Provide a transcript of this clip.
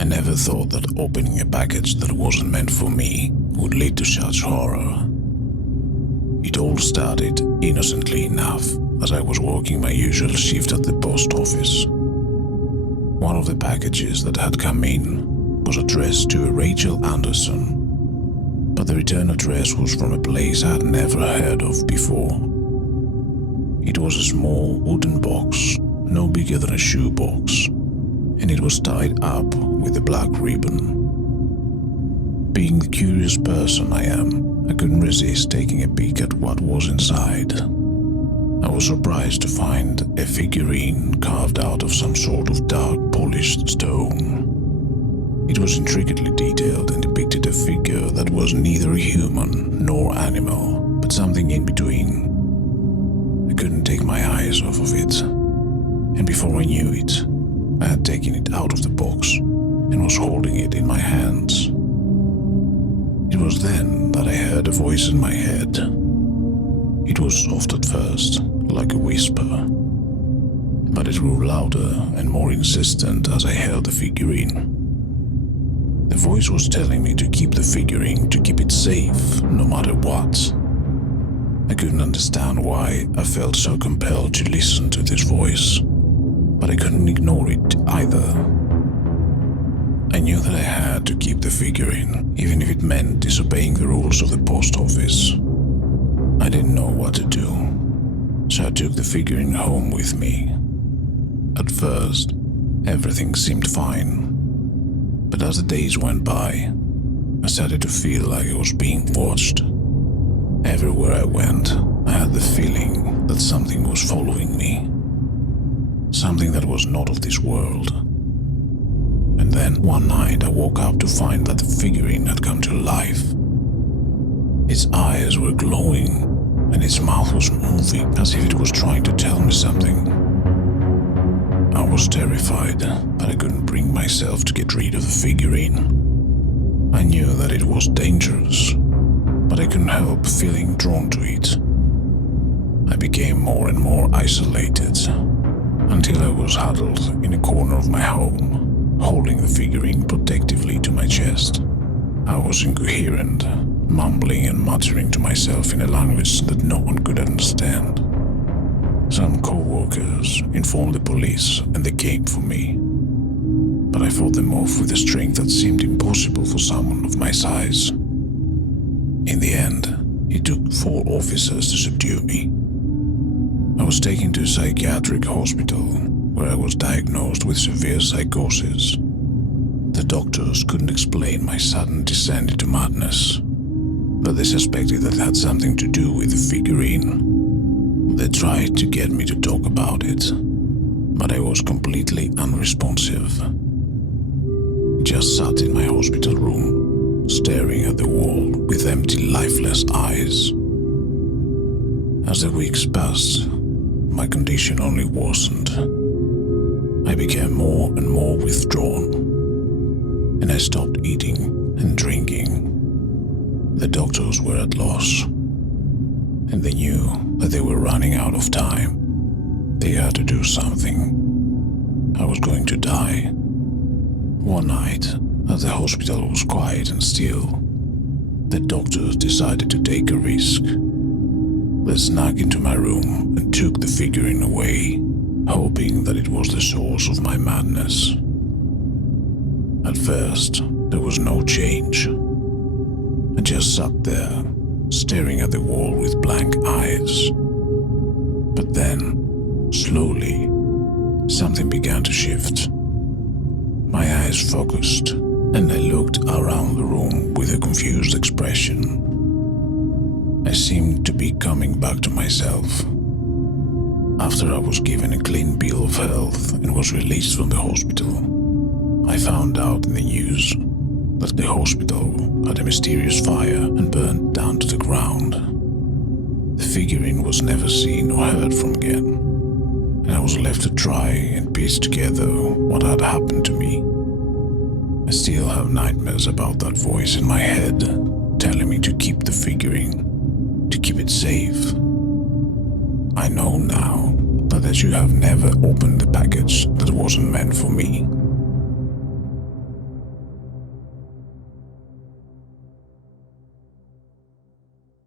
I never thought that opening a package that wasn't meant for me would lead to such horror. It all started innocently enough as I was working my usual shift at the post office. One of the packages that had come in was addressed to a Rachel Anderson, but the return address was from a place I had never heard of before. It was a small wooden box, no bigger than a shoebox, and it was tied up with a black ribbon. Being the curious person I am, I couldn't resist taking a peek at what was inside. I was surprised to find a figurine carved out of some sort of dark polished stone. It was intricately detailed and depicted a figure that was neither human nor animal, but something in between. I couldn't take my eyes off of it, and before I knew it, I had taken it out of the box and was holding it in my hands. It was then that I heard a voice in my head. It was soft at first, like a whisper, but it grew louder and more insistent as I held the figurine. The voice was telling me to keep the figurine, to keep it safe, no matter what. I couldn't understand why I felt so compelled to listen to this voice, but I couldn't ignore it either. I knew that I had to keep the figurine, even if it meant disobeying the rules of the post office. I didn't know what to do, so I took the figurine home with me. At first, everything seemed fine, but as the days went by, I started to feel like I was being watched. Everywhere I went, I had the feeling that something was following me. Something that was not of this world. And then one night I woke up to find that the figurine had come to life. Its eyes were glowing, and its mouth was moving as if it was trying to tell me something. I was terrified, but I couldn't bring myself to get rid of the figurine. I knew that it was dangerous, but I couldn't help feeling drawn to it. I became more and more isolated, until I was huddled in a corner of my home, holding the figurine protectively to my chest. I was incoherent, mumbling and muttering to myself in a language that no one could understand. Some co-workers informed the police and they came for me, but I fought them off with a strength that seemed impossible for someone of my size. In the end, it took 4 officers to subdue me. I was taken to a psychiatric hospital where I was diagnosed with severe psychosis. The doctors couldn't explain my sudden descent into madness, but they suspected that it had something to do with the figurine. They tried to get me to talk about it, but I was completely unresponsive. I just sat in my hospital room, staring at the wall with empty, lifeless eyes. As the weeks passed, my condition only worsened. I became more and more withdrawn, and I stopped eating and drinking. The doctors were at loss, and they knew that they were running out of time. They had to do something. I was going to die. One night, as the hospital was quiet and still, the doctors decided to take a risk. They snuck into my room and took the figurine away, hoping that it was the source of my madness. At first, there was no change. I just sat there, staring at the wall with blank eyes. But then, slowly, something began to shift. My eyes focused, and I looked around the room with a confused expression. I seemed to be coming back to myself. After I was given a clean bill of health and was released from the hospital, I found out in the news that the hospital had a mysterious fire and burned down to the ground. The figurine was never seen or heard from again, and I was left to try and piece together what had happened to me. I still have nightmares about that voice in my head, telling me to keep the figurine, to keep it safe. I know now that I should have never opened the package that wasn't meant for me.